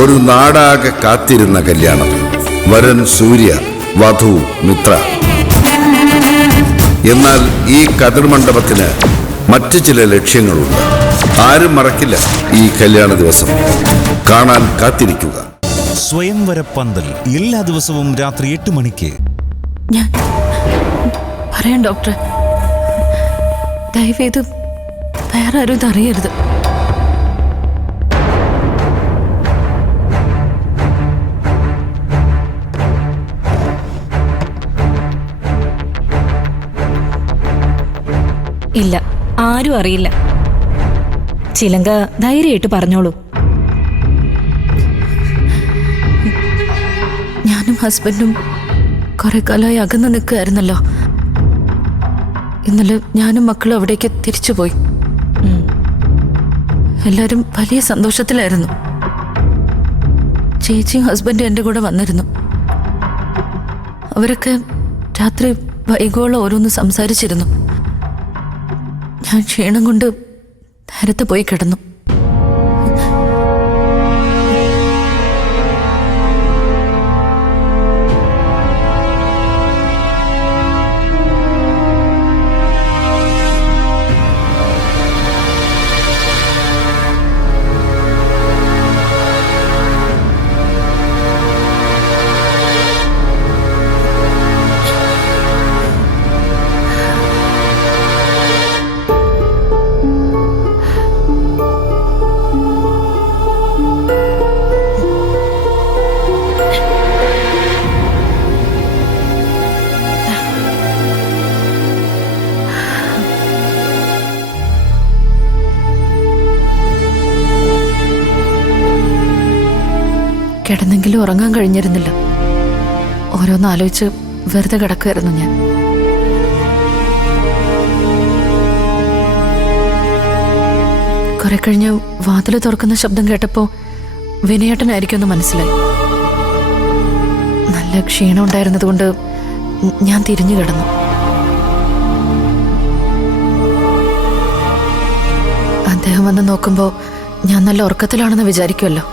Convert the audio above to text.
ഒരു നാടാകെ കാത്തിരുന്ന കല്യാണം. വരൻ സൂര്യ, വധു മിത്ര. എന്നാൽ ഈ കതിർമണ്ഡപത്തിന് മറ്റു ചില ലക്ഷ്യങ്ങളുണ്ട്. ആരും മറക്കില്ല ഈ കല്യാണ ദിവസം. കാണാൻ കാത്തിരിക്കുക. സ്വയംവര പന്തൽ എല്ലാ ദിവസവും രാത്രി 8 മണിക്ക്. ഞാൻ പറയാം ഡോക്ടർ, ദയവേത് വേറെ ആരും ഇതറിയരുത്. ഇല്ല, ആരും അറിയില്ല. ചിലങ്ക ധൈര്യമായിട്ട് പറഞ്ഞോളൂ. ഞാനും ഹസ്ബൻഡും കുറെ കാലമായി അകന്നു നിൽക്കുകയായിരുന്നല്ലോ. ഇന്നലെ ഞാനും മക്കളും അവിടേക്ക് തിരിച്ചുപോയി. എല്ലാവരും വലിയ സന്തോഷത്തിലായിരുന്നു. ചേച്ചിയും ഹസ്ബൻഡും എൻ്റെ കൂടെ വന്നിരുന്നു. അവരൊക്കെ രാത്രി വൈകോളം ഓരോന്ന് സംസാരിച്ചിരുന്നു. ഞാൻ ക്ഷീണം കൊണ്ട് നേരത്തെ പോയി കിടന്നു. കിടന്നെങ്കിലും ഉറങ്ങാൻ കഴിഞ്ഞിരുന്നില്ല. ഓരോന്നാലോചിച്ച് വെറുതെ കിടക്കുമായിരുന്നു ഞാൻ. കുറെ കഴിഞ്ഞ് വാതിൽ തുറക്കുന്ന ശബ്ദം കേട്ടപ്പോ വിനയേട്ടനായിരിക്കുമെന്ന് മനസ്സിലായി. നല്ല ക്ഷീണം ഉണ്ടായിരുന്നത് കൊണ്ട് ഞാൻ തിരിഞ്ഞു കിടന്നു. അദ്ദേഹം വന്ന് നോക്കുമ്പോ ഞാൻ നല്ല ഉറക്കത്തിലാണെന്ന് വിചാരിക്കുമല്ലോ.